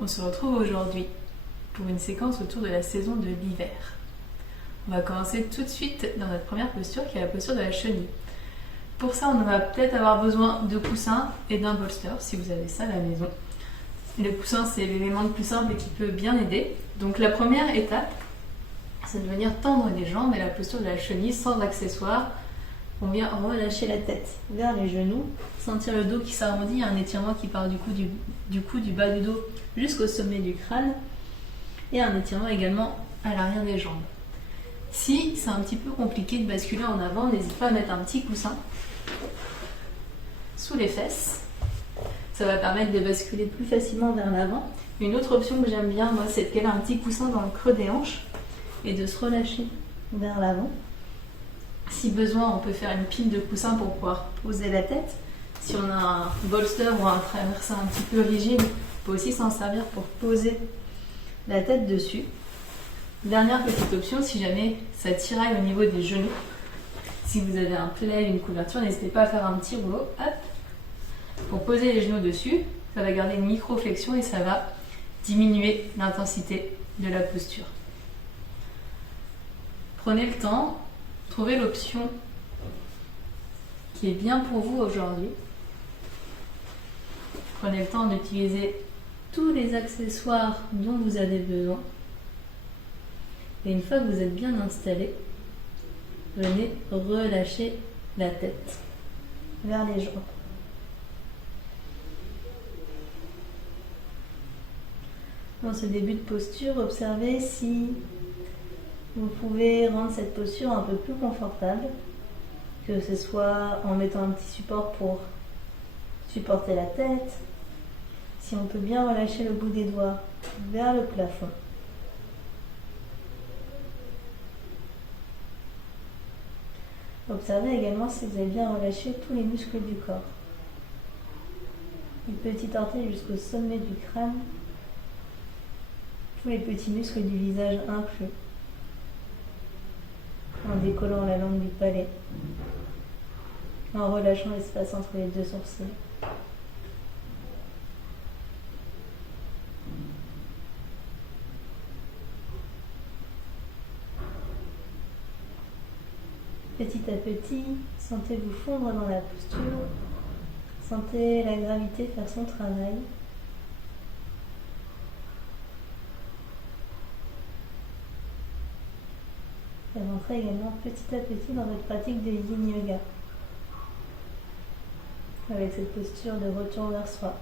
On se retrouve aujourd'hui pour une séquence autour de la saison de l'hiver. On va commencer tout de suite dans notre première posture qui est la posture de la chenille. Pour ça, on va peut-être avoir besoin de coussins et d'un bolster si vous avez ça à la maison. Le coussin, c'est l'élément le plus simple et qui peut bien aider. Donc la première étape, c'est de venir tendre les jambes et la posture de la chenille sans accessoires. On vient relâcher la tête vers les genoux, sentir le dos qui s'arrondit, il y a un étirement qui part du bas du dos jusqu'au sommet du crâne et un étirement également à l'arrière des jambes. Si c'est un petit peu compliqué de basculer en avant, n'hésite pas à mettre un petit coussin sous les fesses. Ça va permettre de basculer plus facilement vers l'avant. Une autre option que j'aime bien, moi, c'est de caler un petit coussin dans le creux des hanches et de se relâcher vers l'avant. Si besoin, on peut faire une pile de coussins pour pouvoir poser la tête. Si on a un bolster ou un traversin un petit peu rigide, on peut aussi s'en servir pour poser la tête dessus. Dernière petite option, si jamais ça tiraille au niveau des genoux, si vous avez un plaid, une couverture, n'hésitez pas à faire un petit rouleau, hop, pour poser les genoux dessus. Ça va garder une micro-flexion et ça va diminuer l'intensité de la posture. Prenez le temps. Trouvez l'option qui est bien pour vous aujourd'hui. Prenez le temps d'utiliser tous les accessoires dont vous avez besoin. Et une fois que vous êtes bien installé, venez relâcher la tête vers les jambes. Dans ce début de posture, observez si vous pouvez rendre cette posture un peu plus confortable, que ce soit en mettant un petit support pour supporter la tête, si on peut bien relâcher le bout des doigts vers le plafond. Observez également si vous avez bien relâché tous les muscles du corps. Du petit orteil jusqu'au sommet du crâne, tous les petits muscles du visage inclus, en décollant la langue du palais, en relâchant l'espace entre les deux sourcils. Petit à petit, sentez-vous fondre dans la posture, sentez la gravité faire son travail. Et rentrez également petit à petit dans votre pratique de Yin Yoga, avec cette posture de retour vers soi.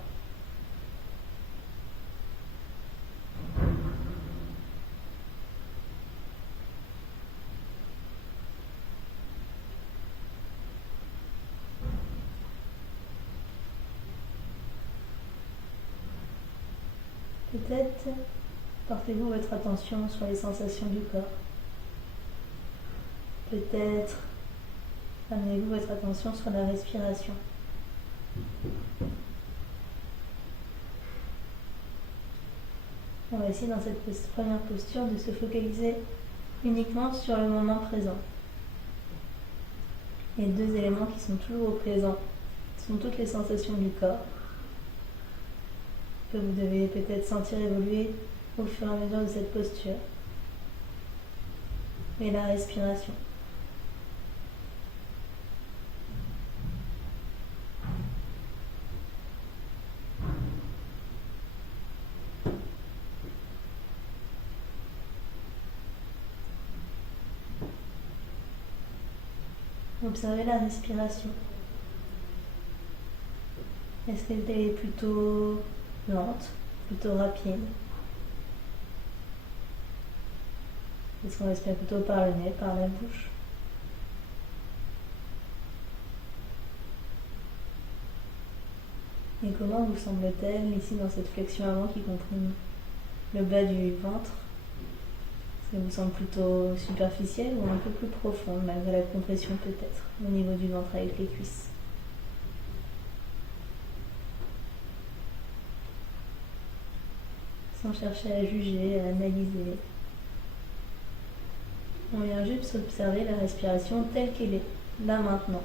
Peut-être portez-vous votre attention sur les sensations du corps. Peut-être amenez-vous votre attention sur la respiration. On va essayer dans cette première posture de se focaliser uniquement sur le moment présent. Les deux éléments qui sont toujours présents sont toutes les sensations du corps, que vous devez peut-être sentir évoluer au fur et à mesure de cette posture, et la respiration. Observez la respiration. Est-ce qu'elle est plutôt lente, plutôt rapide? Est-ce qu'on respire plutôt par le nez, par la bouche? Et comment vous semble-t-elle ici dans cette flexion avant qui comprime le bas du ventre? Ça vous semble plutôt superficielle ou un peu plus profonde, malgré la compression peut-être, au niveau du ventre avec les cuisses? Sans chercher à juger, à analyser. On vient juste observer la respiration telle qu'elle est, là maintenant.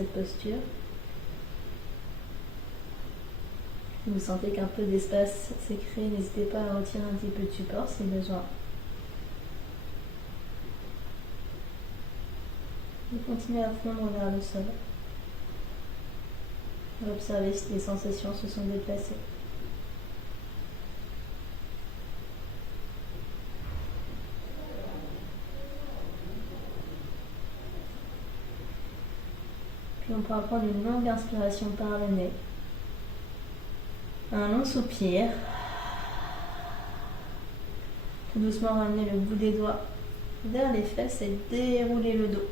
cette posture. Si vous sentez qu'un peu d'espace s'est créé, n'hésitez pas à retirer un petit peu de support si besoin. Et continuez à fondre vers le sol. Observez si les sensations se sont déplacées. Puis on pourra prendre une longue inspiration par le nez. Un long soupir. Tout doucement ramener le bout des doigts vers les fesses et dérouler le dos.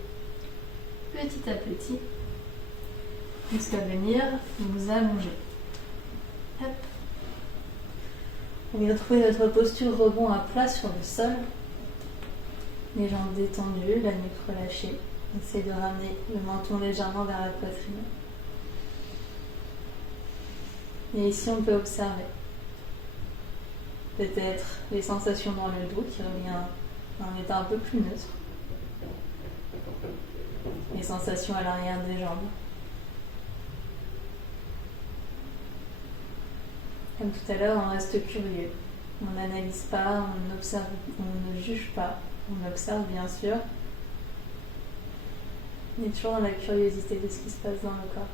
Petit à petit, jusqu'à venir vous allonger. Hop. On vient retrouver notre posture rebond à plat sur le sol. Les jambes détendues, la nuque relâchée. Essayez de ramener le menton légèrement vers la poitrine. Et ici, on peut observer peut-être les sensations dans le dos qui revient à un état un peu plus neutre. Les sensations à l'arrière des jambes. Comme tout à l'heure, on reste curieux. On n'analyse pas, on observe, on ne juge pas. On observe bien sûr. On est toujours dans la curiosité de ce qui se passe dans le corps.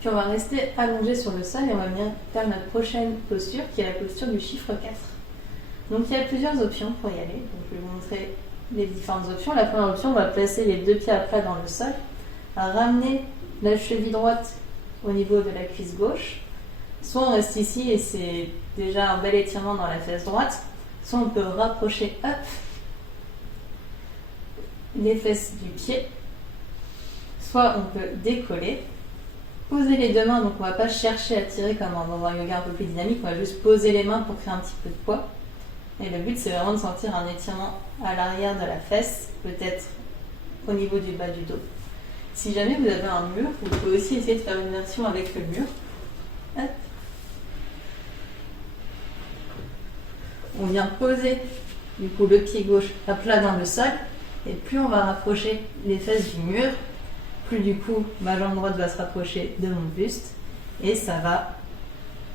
Puis on va rester allongé sur le sol et on va venir faire notre prochaine posture qui est la posture du chiffre 4. Donc il y a plusieurs options pour y aller. Donc, je vais vous montrer les différentes options. La première option, on va placer les deux pieds à plat dans le sol, à ramener la cheville droite au niveau de la cuisse gauche. Soit on reste ici et c'est déjà un bel étirement dans la fesse droite, soit on peut rapprocher les fesses du pied, soit on peut décoller. Poser les deux mains, donc on ne va pas chercher à tirer comme dans un yoga un peu plus dynamique, on va juste poser les mains pour créer un petit peu de poids. Et le but c'est vraiment de sentir un étirement à l'arrière de la fesse, peut-être au niveau du bas du dos. Si jamais vous avez un mur, vous pouvez aussi essayer de faire une version avec le mur. Hop. On vient poser du coup le pied gauche à plat dans le sol, et plus on va rapprocher les fesses du mur, plus du coup ma jambe droite va se rapprocher de mon buste et ça va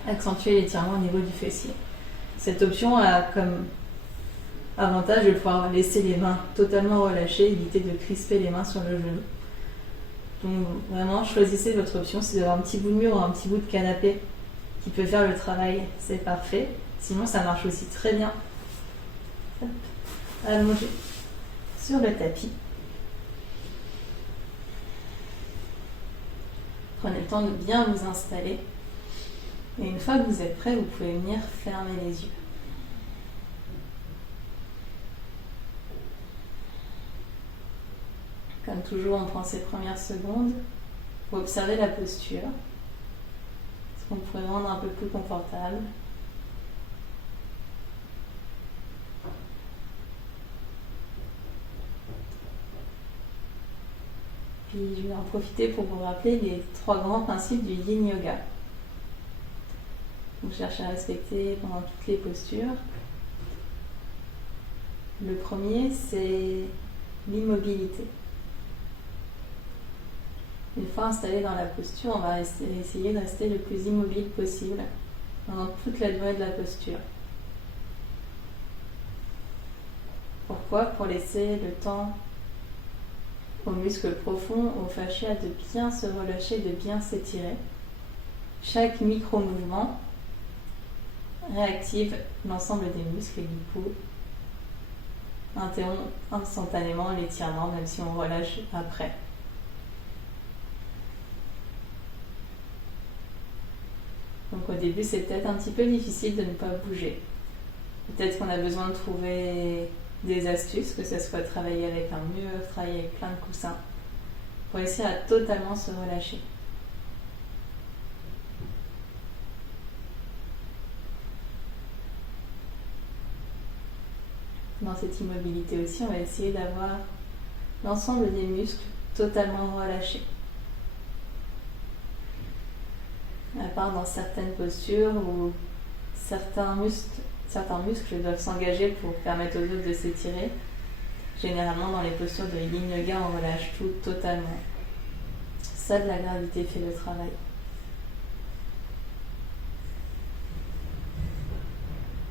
accentuer l'étirement au niveau du fessier. Cette option a comme avantage de pouvoir laisser les mains totalement relâchées, éviter de crisper les mains sur le genou. Donc vraiment choisissez votre option. Si vous avez un petit bout de mur ou un petit bout de canapé qui peut faire le travail, c'est parfait. Sinon ça marche aussi très bien. Hop. Allongé sur le tapis. Prenez le temps de bien vous installer. Et une fois que vous êtes prêt, vous pouvez venir fermer les yeux. Comme toujours, on prend ces premières secondes pour observer la posture. Est-ce qu'on pourrait rendre un peu plus confortable? Puis je vais en profiter pour vous rappeler les 3 grands principes du Yin Yoga. Donc cherchez à respecter pendant toutes les postures. Le premier, c'est l'immobilité. Une fois installé dans la posture, on va essayer de rester le plus immobile possible pendant toute la durée de la posture. Pourquoi? Pour laisser le temps aux muscles profonds, aux fascias de bien se relâcher, de bien s'étirer. Chaque micro-mouvement réactive l'ensemble des muscles et du coup interrompt instantanément l'étirement, même si on relâche après. Donc au début, c'est peut-être un petit peu difficile de ne pas bouger. Peut-être qu'on a besoin de trouver des astuces, que ce soit travailler avec un mur, travailler avec plein de coussins, pour essayer à totalement se relâcher. Dans cette immobilité aussi, on va essayer d'avoir l'ensemble des muscles totalement relâchés. part dans certaines postures où certains muscles doivent s'engager pour permettre aux autres de s'étirer. Généralement, dans les postures de Yin Yoga, on relâche tout totalement. Seule la gravité fait le travail.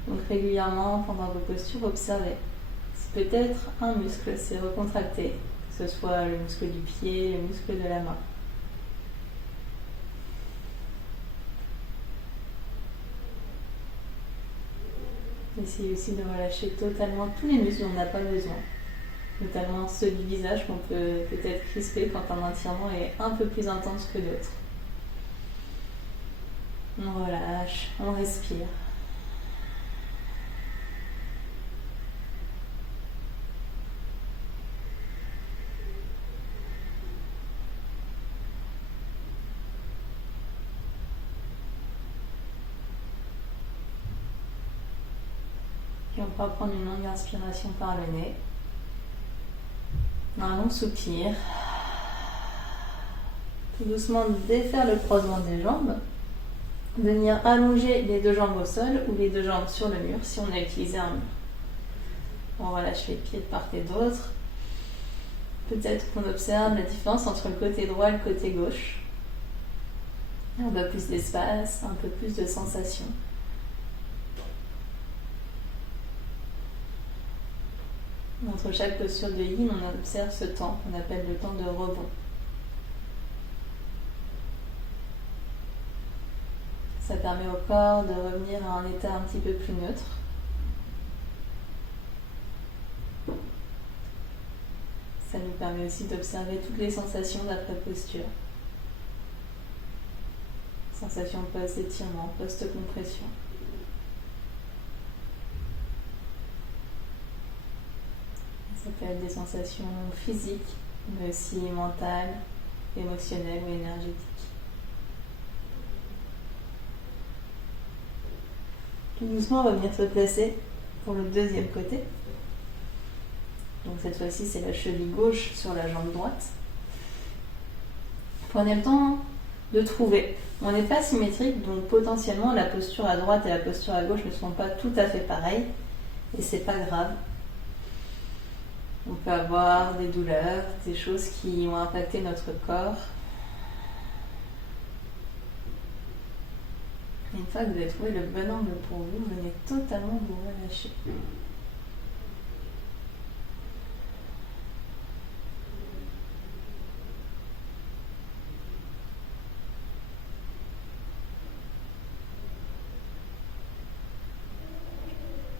Donc régulièrement, pendant vos postures, observez. Si peut-être un muscle s'est recontracté, que ce soit le muscle du pied, le muscle de la main. Essayez aussi de relâcher totalement tous les muscles dont on n'a pas besoin, notamment ceux du visage qu'on peut peut-être crisper quand un étirement est un peu plus intense que d'autres. On relâche, on respire. Puis on va prendre une longue inspiration par le nez. Un long soupir. Tout doucement défaire le croisement des jambes. Venir allonger les deux jambes au sol ou les deux jambes sur le mur si on a utilisé un mur. On relâche les pieds de part et d'autre. Peut-être qu'on observe la différence entre le côté droit et le côté gauche. Un peu plus d'espace, un peu plus de sensation. Entre chaque posture de Yin, on observe ce temps qu'on appelle le temps de rebond. Ça permet au corps de revenir à un état un petit peu plus neutre. Ça nous permet aussi d'observer toutes les sensations d'après-posture. Sensations post-étirement, post-compression. Ça peut être des sensations physiques, mais aussi mentales, émotionnelles ou énergétiques. Tout doucement, on va venir se placer pour le deuxième côté. Donc cette fois-ci, c'est la cheville gauche sur la jambe droite. Prenez le temps de trouver. On n'est pas symétrique, donc potentiellement la posture à droite et la posture à gauche ne sont pas tout à fait pareilles. Et c'est pas grave. On peut avoir des douleurs, des choses qui ont impacté notre corps. Et une fois que vous avez trouvé le bon angle pour vous, venez totalement vous relâcher.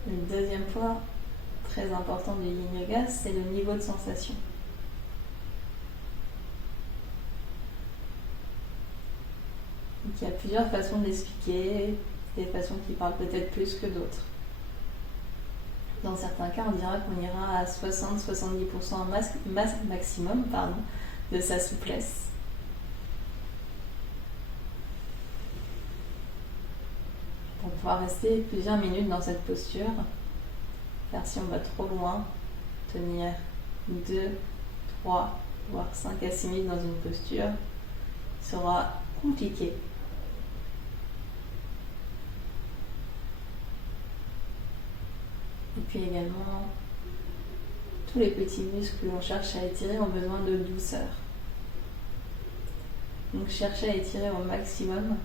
Le deuxième point très important du Yin Yoga, c'est le niveau de sensation. Donc, il y a plusieurs façons de l'expliquer, des façons qui parlent peut-être plus que d'autres. Dans certains cas, on dira qu'on ira à 60-70% maximum de sa souplesse. Pour pouvoir rester plusieurs minutes dans cette posture, car si on va trop loin, tenir 2, 3, voire 5 à 6 minutes dans une posture sera compliqué. Et puis également, tous les petits muscles que l'on cherche à étirer ont besoin de douceur. Donc chercher à étirer au maximum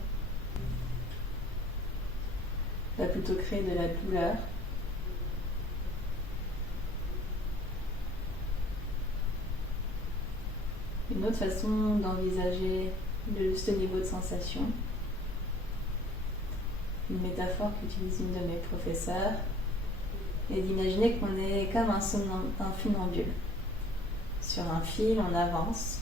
va plutôt créer de la douleur. Une autre façon d'envisager le juste niveau de sensation, une métaphore qu'utilise une de mes professeurs, est d'imaginer qu'on est comme un funambule. Sur un fil, on avance.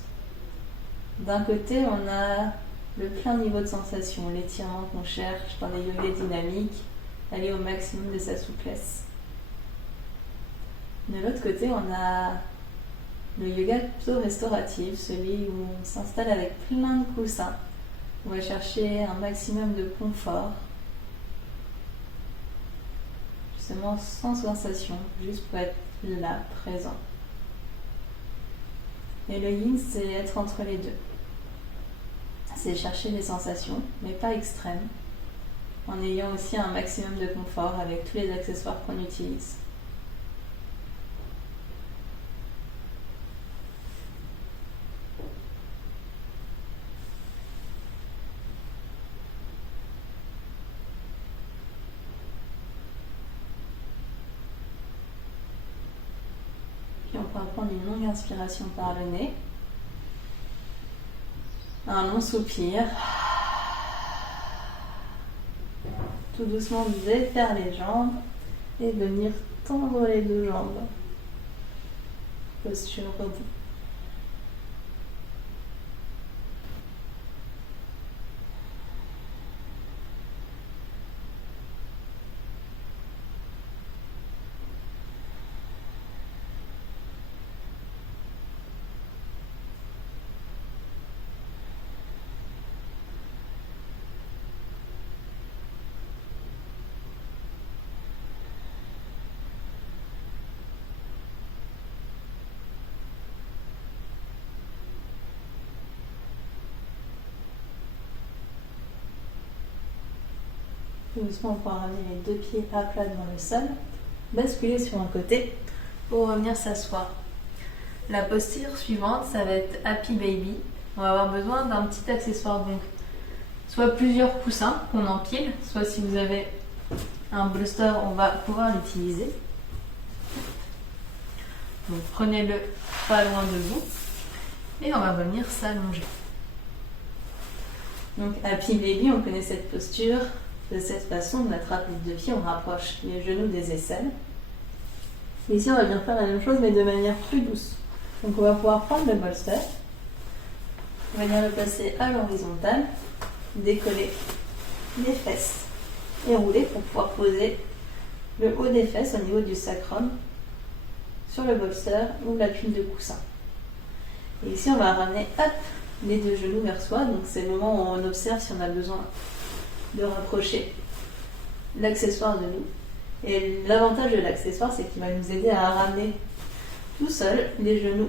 D'un côté, on a le plein niveau de sensation, l'étirement qu'on cherche dans les yogas dynamiques, aller au maximum de sa souplesse. De l'autre côté, on a le yoga plutôt restauratif, celui où on s'installe avec plein de coussins. On va chercher un maximum de confort, justement sans sensation, juste pour être là, présent. Et le yin, c'est être entre les deux. c'est chercher des sensations, mais pas extrêmes, en ayant aussi un maximum de confort avec tous les accessoires qu'on utilise. Puis on pourra prendre une longue inspiration par le nez, un long soupir. Tout doucement défaire les jambes et venir tendre les deux jambes. Posture rebond. Doucement, on pourra ramener les deux pieds à plat devant le sol, basculer sur un côté pour revenir s'asseoir. La posture suivante, ça va être Happy Baby. On va avoir besoin d'un petit accessoire, donc soit plusieurs coussins qu'on empile, soit si vous avez un bolster, on va pouvoir l'utiliser. Donc prenez-le pas loin de vous et on va venir s'allonger. Donc Happy Baby, on connaît cette posture. De cette façon, on attrape les deux pieds, on rapproche les genoux des aisselles. Et ici, on va bien faire la même chose, mais de manière plus douce. Donc, on va pouvoir prendre le bolster, on va venir le placer à l'horizontale, décoller les fesses et rouler pour pouvoir poser le haut des fesses au niveau du sacrum sur le bolster ou l'appui de coussin. Et ici, on va ramener les deux genoux vers soi. Donc, c'est le moment où on observe si on a besoin de rapprocher l'accessoire de nous. Et l'avantage de l'accessoire, c'est qu'il va nous aider à ramener tout seul les genoux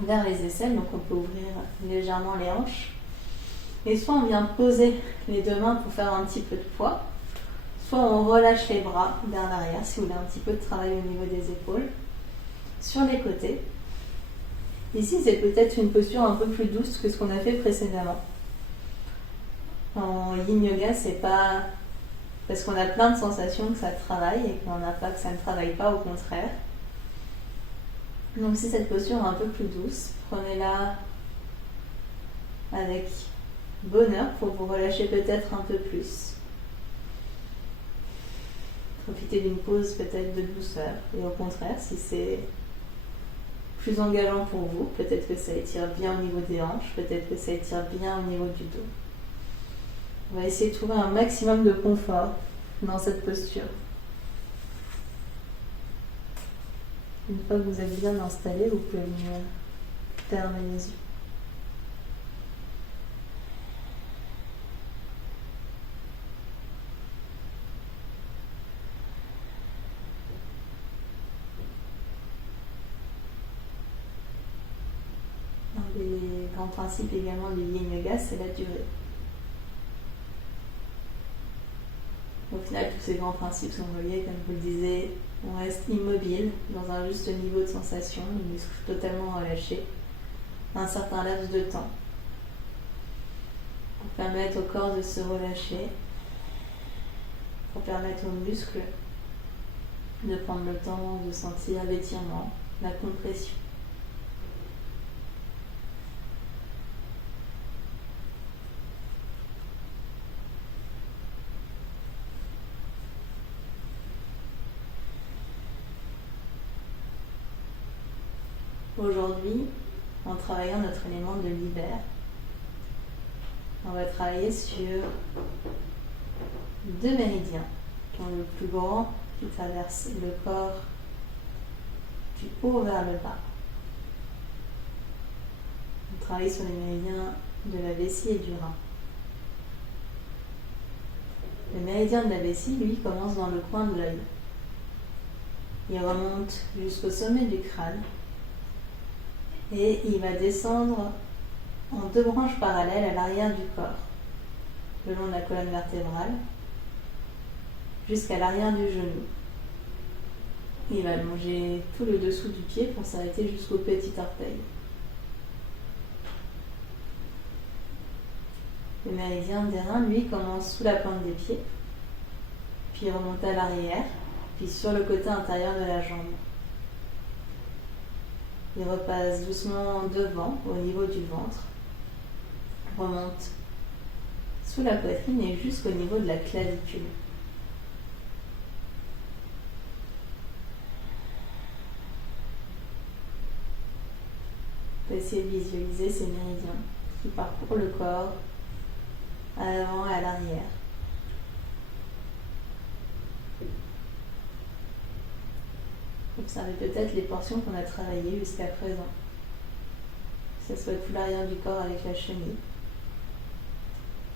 vers les aisselles. Donc on peut ouvrir légèrement les hanches. Et soit on vient poser les deux mains pour faire un petit peu de poids, soit on relâche les bras vers l'arrière si vous voulez un petit peu de travail au niveau des épaules, sur les côtés. Ici, c'est peut-être une posture un peu plus douce que ce qu'on a fait précédemment. En yin yoga, c'est pas parce qu'on a plein de sensations que ça travaille et qu'on n'a pas que ça ne travaille pas, au contraire. Donc si cette posture est un peu plus douce, prenez-la avec bonheur pour vous relâcher peut-être un peu plus. Profitez d'une pause peut-être de douceur. Et au contraire, si c'est plus engageant pour vous, peut-être que ça étire bien au niveau des hanches, peut-être que ça étire bien au niveau du dos. On va essayer de trouver un maximum de confort dans cette posture. Une fois que vous êtes bien installé, vous pouvez venir fermer les yeux. Un des grands principes également du yin yoga, c'est la durée. Au final, tous ces grands principes sont reliés, comme vous le disiez, on reste immobile dans un juste niveau de sensation, les muscles totalement relâchés, un certain laps de temps, pour permettre au corps de se relâcher, pour permettre aux muscles de prendre le temps de sentir l'étirement, la compression. Aujourd'hui, en travaillant notre élément de l'hiver, on va travailler sur deux méridiens, dont le plus grand qui traverse le corps du haut vers le bas. On travaille sur les méridiens de la vessie et du rein. Le méridien de la vessie, lui, commence dans le coin de l'œil. Il remonte jusqu'au sommet du crâne et il va descendre en 2 branches parallèles à l'arrière du corps, le long de la colonne vertébrale, jusqu'à l'arrière du genou. Il va allonger tout le dessous du pied pour s'arrêter jusqu'au petit orteil. Le méridien des reins, lui, commence sous la pointe des pieds, puis remonte à l'arrière, puis sur le côté intérieur de la jambe. Il repasse doucement devant, au niveau du ventre, remonte sous la poitrine et jusqu'au niveau de la clavicule. On peut essayer de visualiser ces méridiens qui parcourent le corps, à l'avant et à l'arrière. Observez peut-être les portions qu'on a travaillées jusqu'à présent. Que ce soit tout l'arrière du corps avec la chenille.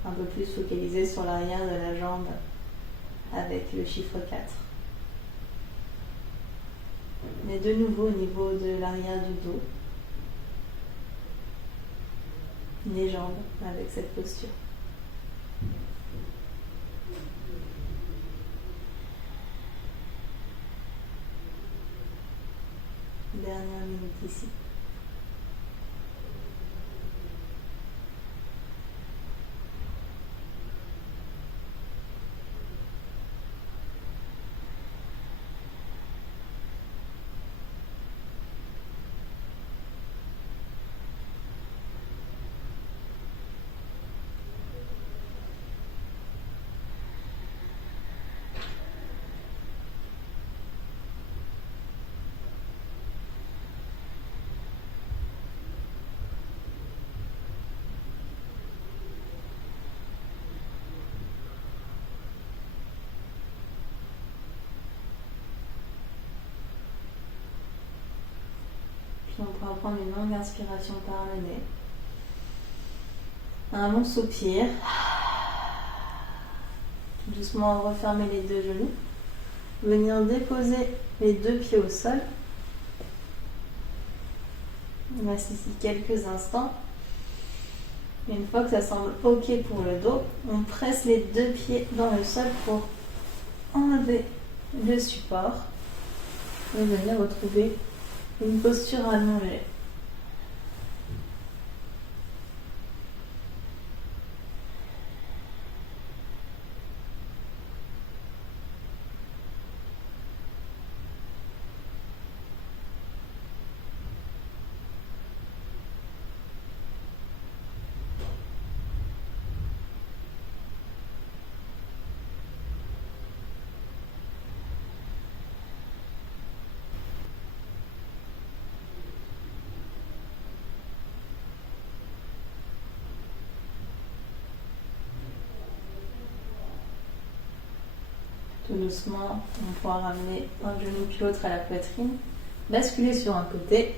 Un peu plus focalisé sur l'arrière de la jambe avec le chiffre 4. Mais de nouveau au niveau de l'arrière du dos. Les jambes avec cette posture. Dernière minute ici. On pourra prendre une longue inspiration par le nez. Un long soupir. Doucement refermer les 2 genoux. Venir déposer les 2 pieds au sol. On reste ici quelques instants. Et une fois que ça semble OK pour le dos, on presse les 2 pieds dans le sol pour enlever le support et venir retrouver une posture allongée. Tout doucement, on pourra ramener un genou puis l'autre à la poitrine, basculer sur un côté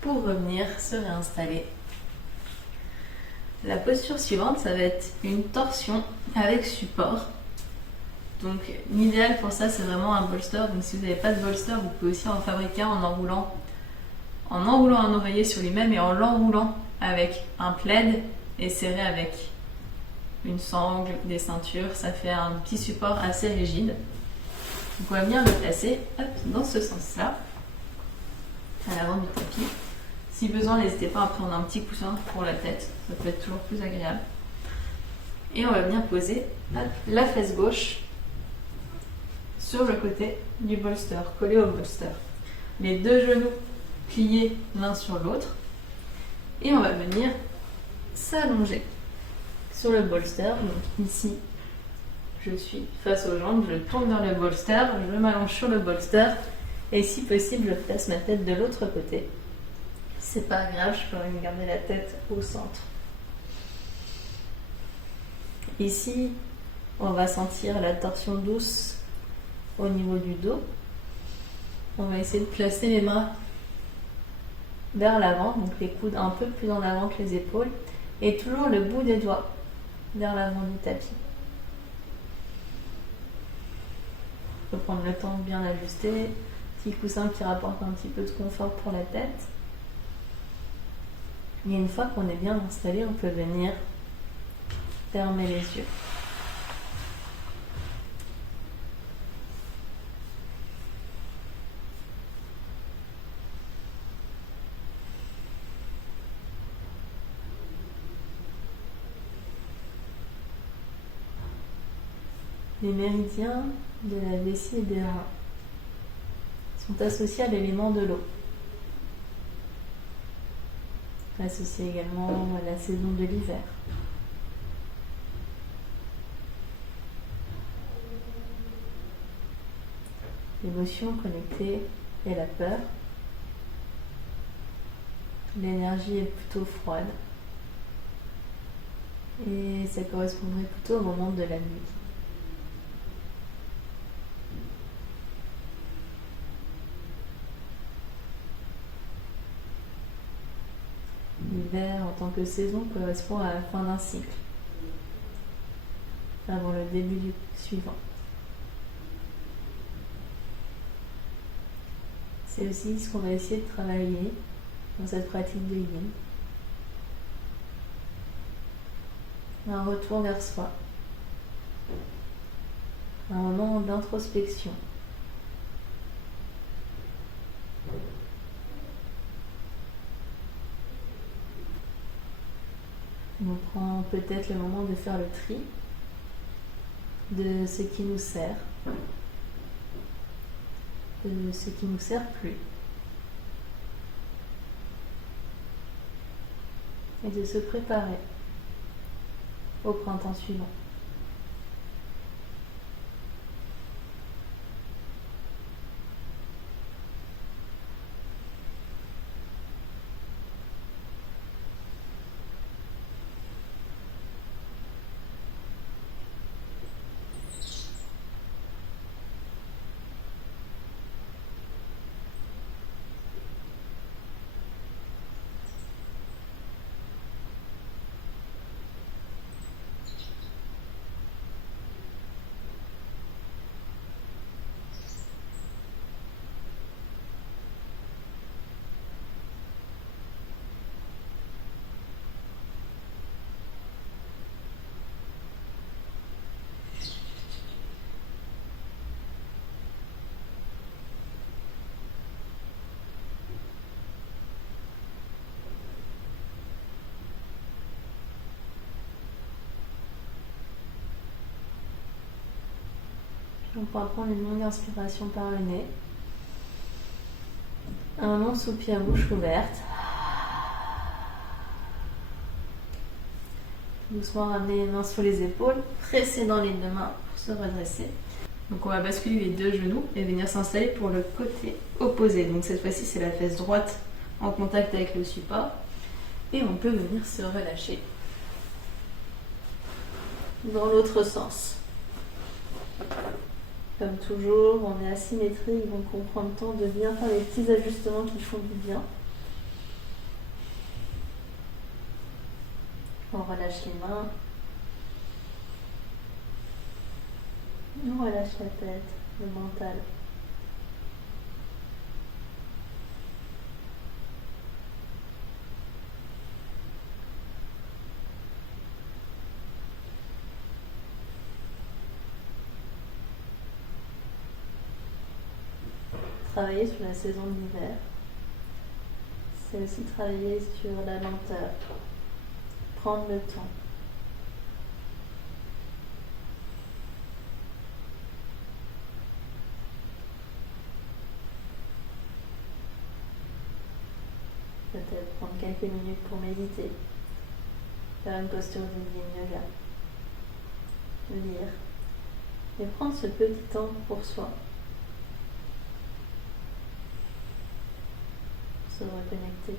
pour revenir se réinstaller. La posture suivante, ça va être une torsion avec support. Donc l'idéal pour ça, c'est vraiment un bolster. Donc si vous n'avez pas de bolster, vous pouvez aussi en fabriquer un en enroulant un oreiller sur lui-même et en l'enroulant avec un plaid et serré avec une sangle, des ceintures. Ça fait un petit support assez rigide. Donc on va venir le placer dans ce sens-là, à l'avant du tapis. Si besoin, n'hésitez pas à prendre un petit coussin pour la tête, ça peut être toujours plus agréable. Et on va venir poser la fesse gauche sur le côté du bolster, collé au bolster. Les 2 genoux pliés l'un sur l'autre. Et on va venir s'allonger sur le bolster. Donc ici, je suis face aux jambes, je tourne vers le bolster, je m'allonge sur le bolster. Et si possible, je place ma tête de l'autre côté. C'est pas grave, je peux même garder la tête au centre. Ici, on va sentir la torsion douce au niveau du dos. On va essayer de placer les bras vers l'avant, donc les coudes un peu plus en avant que les épaules, et toujours le bout des doigts vers l'avant du tapis. Il faut prendre le temps de bien ajuster. Petit coussin qui rapporte un petit peu de confort pour la tête. Et une fois qu'on est bien installé, on peut venir fermer les yeux. Les méridiens de la vessie et des reins sont associés à l'élément de l'eau, associés également à la saison de l'hiver. L'émotion connectée est la peur. L'énergie est plutôt froide. Et ça correspondrait plutôt au moment de la nuit. L'hiver en tant que saison correspond à la fin d'un cycle, avant le début du suivant. C'est aussi ce qu'on va essayer de travailler dans cette pratique de yin. Un retour vers soi, un moment d'introspection. On prend peut-être le moment de faire le tri de ce qui nous sert, de ce qui ne nous sert plus, et de se préparer au printemps suivant. On pourra prendre une longue inspiration par le nez. Un long soupir bouche ouverte. Doucement ramener les mains sur les épaules, presser dans les deux mains pour se redresser. Donc on va basculer les deux genoux et venir s'installer pour le côté opposé. Donc cette fois-ci c'est la fesse droite en contact avec le support. Et on peut venir se relâcher Dans l'autre sens. Comme toujours, on est asymétrique, donc on prend le temps de bien faire les petits ajustements qui font du bien. On relâche les mains. On relâche la tête, le mental. Travailler sur la saison de l'hiver, c'est aussi travailler sur la lenteur, prendre le temps. Peut-être prendre quelques minutes pour méditer, faire une posture de yin yoga, lire, et prendre ce petit temps pour soi. Se reconnecter.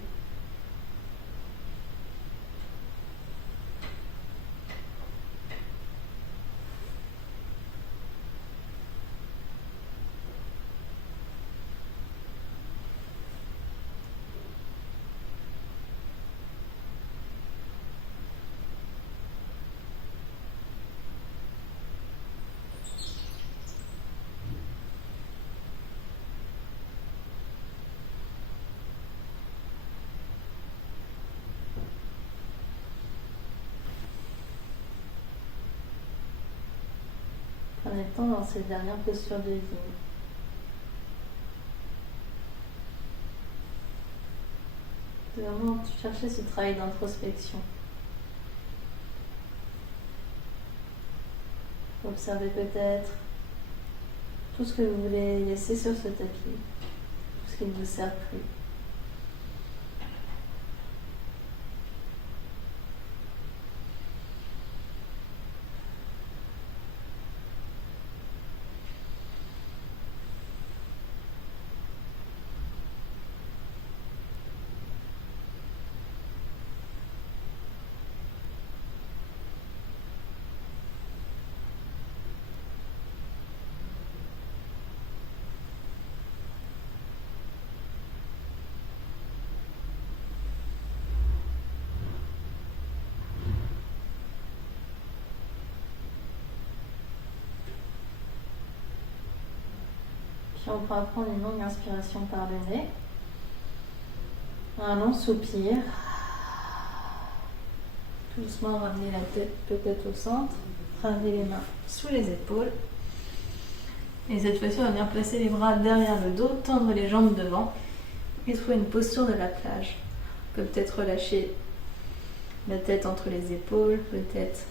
en étant dans cette dernière posture de yin. De vraiment chercher ce travail d'introspection. Observez peut-être tout ce que vous voulez laisser sur ce tapis, tout ce qui ne vous sert plus. Puis on pourra prendre une longue inspiration par le nez. Un long soupir. Tout doucement ramener la tête peut-être au centre. Ramener les mains sous les épaules. Et cette fois-ci, on va venir placer les bras derrière le dos, tendre les jambes devant et trouver une posture de la plage. On peut peut-être relâcher la tête entre les épaules, peut-être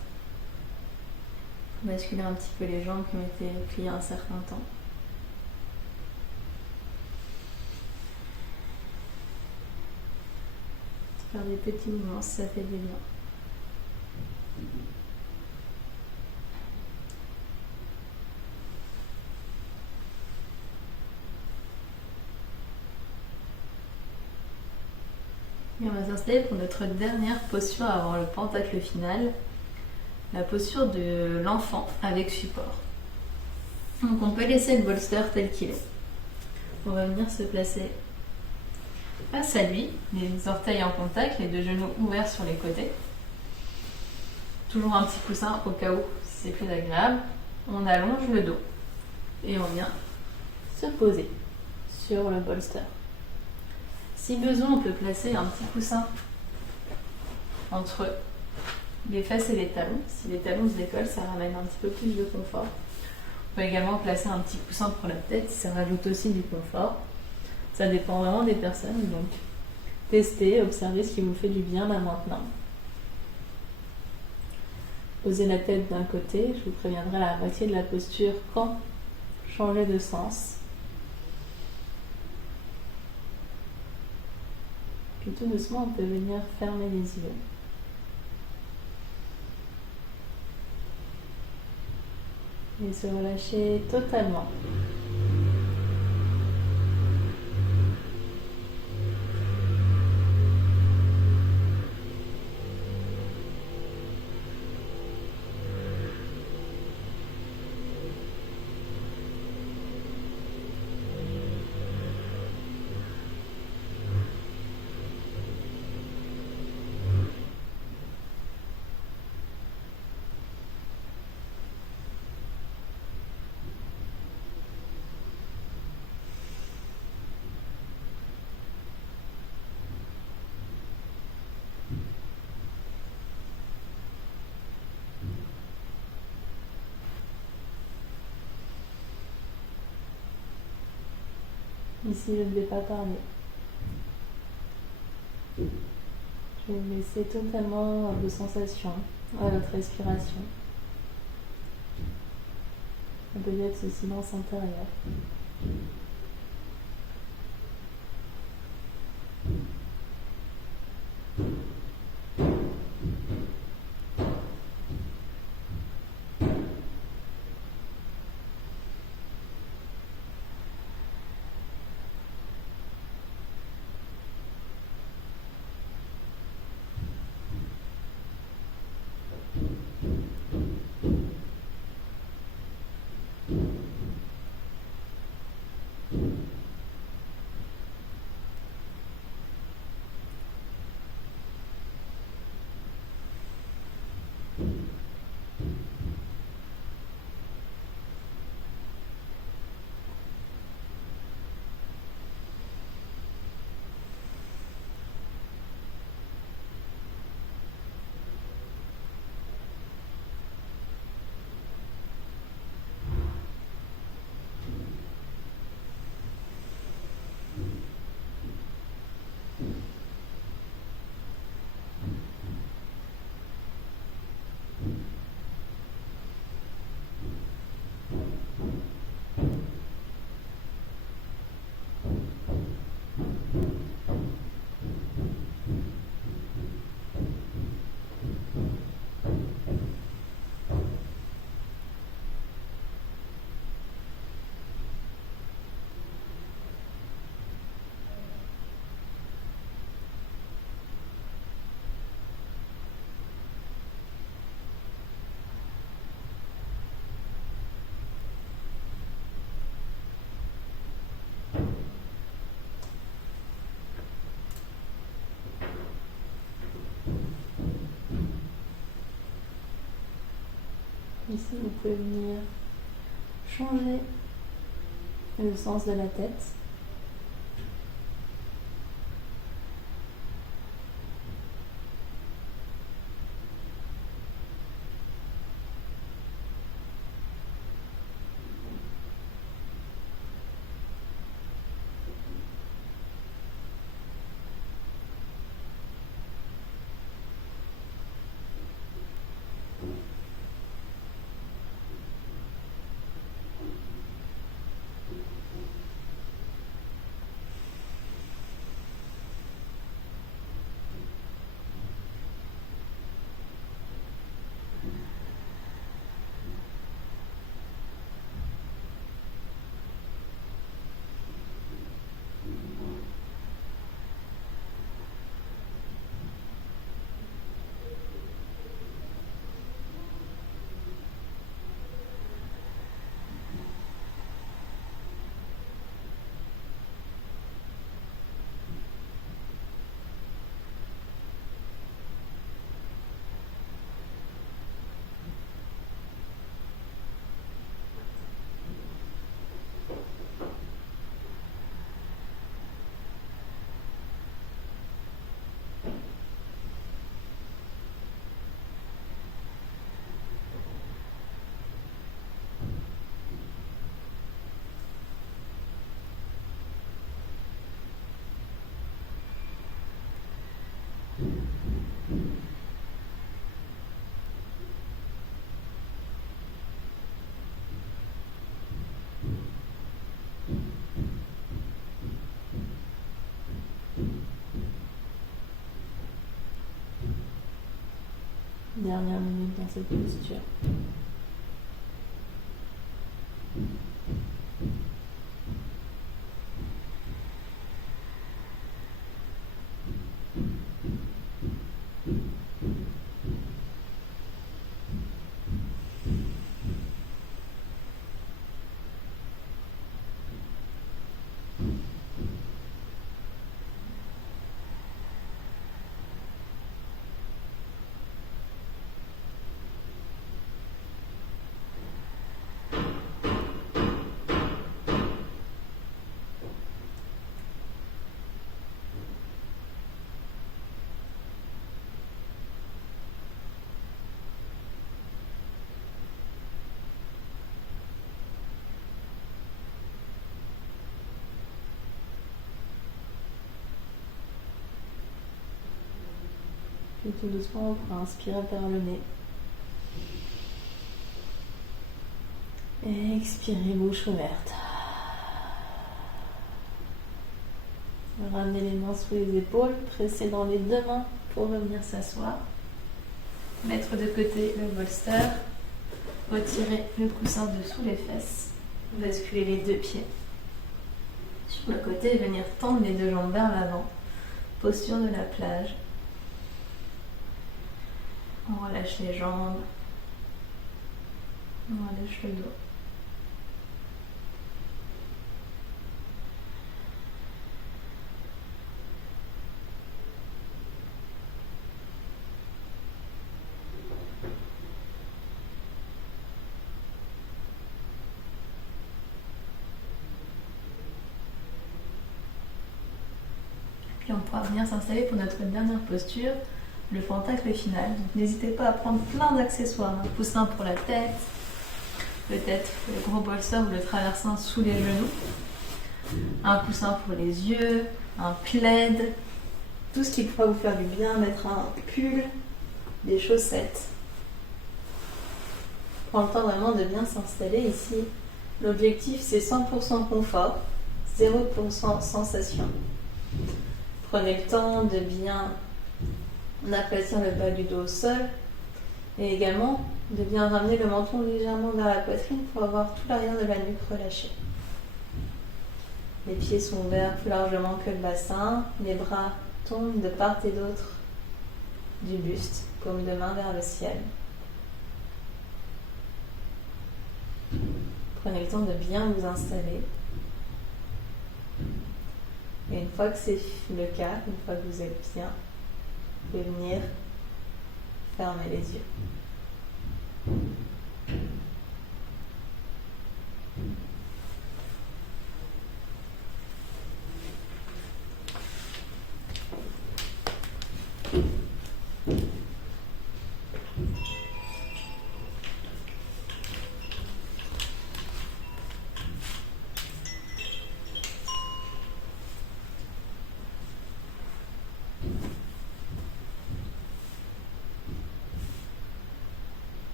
basculer un petit peu les jambes qui ont été pliées un certain temps. Faire des petits mouvements si ça fait du bien. Et on va s'installer pour notre dernière posture avant le pentacle final, la posture de l'enfant avec support. Donc on peut laisser le bolster tel qu'il est. On va venir se placer face à lui, les orteils en contact, les deux genoux ouverts sur les côtés. Toujours un petit coussin au cas où c'est plus agréable. On allonge le dos et on vient se poser sur le bolster. Si besoin, on peut placer un petit coussin entre les fesses et les talons. Si les talons se décollent, ça ramène un petit peu plus de confort. On peut également placer un petit coussin pour la tête, ça rajoute aussi du confort. Ça dépend vraiment des personnes, donc testez, observez ce qui vous fait du bien là maintenant. Posez la tête d'un côté, je vous préviendrai à la moitié de la posture quand changer de sens. Puis tout doucement, on peut venir fermer les yeux. Et se relâcher totalement. Ici, je ne vais pas parler. Je vais vous laisser totalement à vos sensations, à votre respiration. Et peut-être ce silence intérieur. Ici, vous pouvez venir changer le sens de la tête. Dernière minute dans cette posture. Et tout doucement, on pourra inspirer par le nez. Et expirer bouche ouverte. Ramenez les mains sous les épaules, presser dans les deux mains pour revenir s'asseoir. Mettre de côté le bolster. Retirer le coussin dessous les fesses. Basculer les deux pieds sur le côté et venir tendre les deux jambes vers l'avant. Posture de la plage. On relâche les jambes. On relâche le dos. Puis on pourra venir s'installer pour notre dernière posture, le pentacle final. Donc n'hésitez pas à prendre plein d'accessoires, un coussin pour la tête, peut-être le gros bolster ou le traversin sous les genoux, un coussin pour les yeux, un plaid, tout ce qui pourra vous faire du bien, mettre un pull, des chaussettes. Prends le temps vraiment de bien s'installer ici. L'objectif c'est 100% confort, 0% sensation. Prenez le temps de bien aplatir le bas du dos au sol et également de bien ramener le menton légèrement vers la poitrine pour avoir tout l'arrière de la nuque relâché. Les pieds sont ouverts plus largement que le bassin, les bras tombent de part et d'autre du buste, paume de main vers le ciel. Prenez le temps de bien vous installer. Et une fois que c'est le cas, une fois que vous êtes bien, vous pouvez venir fermer les yeux.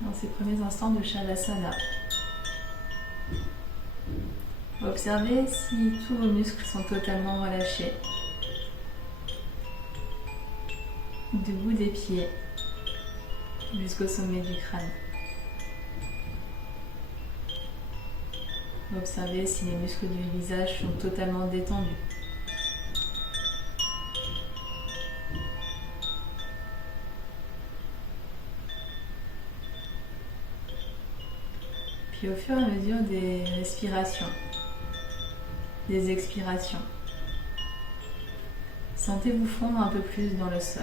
dans ces premiers instants de Shavasana. Observez si tous vos muscles sont totalement relâchés. Du bout des pieds jusqu'au sommet du crâne. Observez si les muscles du visage sont totalement détendus. Puis au fur et à mesure des respirations, des expirations, sentez-vous fondre un peu plus dans le sol.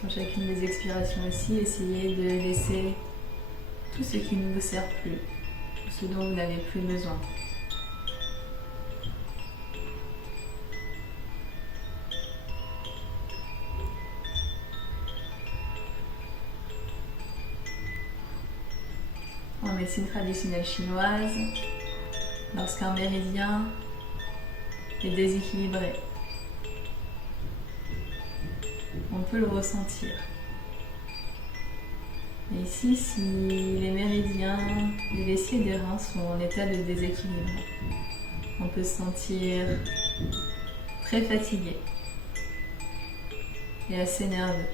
Sur chacune des expirations aussi, essayez de laisser tout ce qui ne vous sert plus, tout ce dont vous n'avez plus besoin. En médecine traditionnelle chinoise, lorsqu'un méridien est déséquilibré, on peut le ressentir. Et ici, si les méridiens des vessiers et des reins sont en état de déséquilibre, on peut se sentir très fatigué et assez nerveux.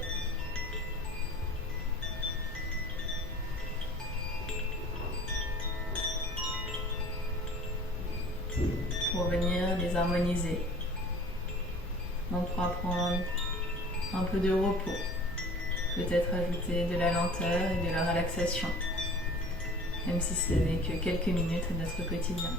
Pour venir les harmoniser, on pourra prendre un peu de repos, peut-être ajouter de la lenteur et de la relaxation, même si ce n'est que quelques minutes de notre quotidien.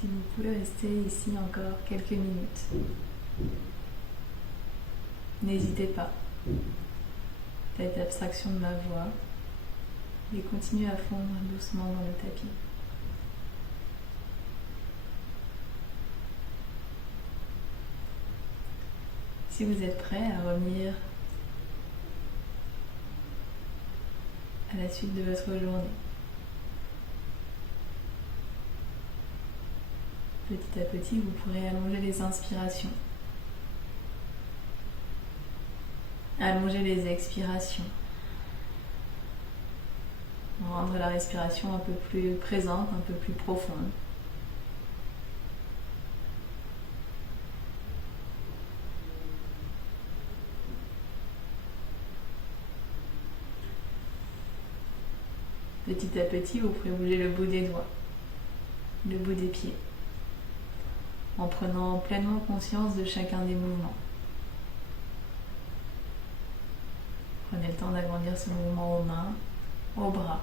Si vous pouvez rester ici encore quelques minutes, n'hésitez pas. Faites abstraction de ma voix et continuez à fondre doucement dans le tapis. Si vous êtes prêt à revenir à la suite de votre journée, petit à petit, vous pourrez allonger les inspirations, allonger les expirations, rendre la respiration un peu plus présente, un peu plus profonde. Petit à petit, vous pourrez bouger le bout des doigts, le bout des pieds, en prenant pleinement conscience de chacun des mouvements. Prenez le temps d'agrandir ce mouvement aux mains, aux bras.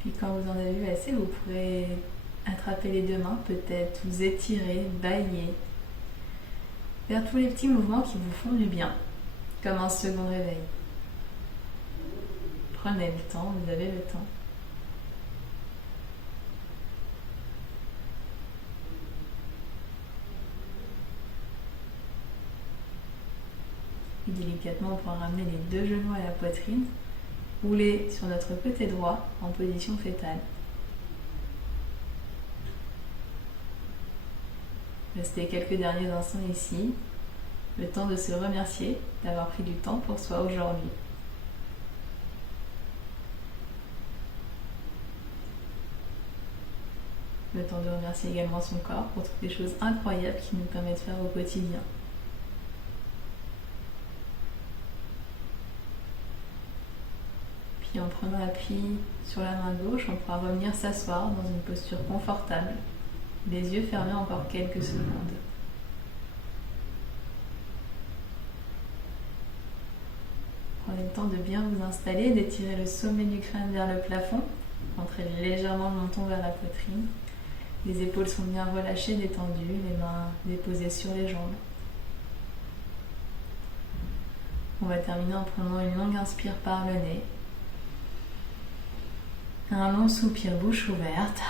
Puis quand vous en avez eu assez, vous pourrez attraper les deux mains, peut-être vous étirer, bâiller, faire tous les petits mouvements qui vous font du bien, comme un second réveil. Prenez le temps, vous avez le temps. Et délicatement, on pourra ramener les deux genoux à la poitrine, rouler sur notre côté droit en position fétale. Restez quelques derniers instants ici, le temps de se remercier d'avoir pris du temps pour soi aujourd'hui. Le temps de remercier également son corps pour toutes les choses incroyables qu'il nous permet de faire au quotidien. Puis en prenant appui sur la main gauche, on pourra revenir s'asseoir dans une posture confortable, les yeux fermés encore quelques secondes. Prenez le temps de bien vous installer, d'étirer le sommet du crâne vers le plafond, entrez légèrement le menton vers la poitrine. Les épaules sont bien relâchées, détendues, les mains déposées sur les jambes. On va terminer en prenant une longue inspire par le nez. Un long soupir bouche ouverte.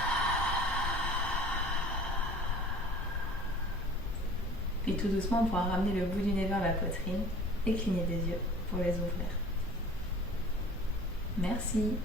Puis tout doucement, on pourra ramener le bout du nez vers la poitrine et cligner des yeux pour les ouvrir. Merci.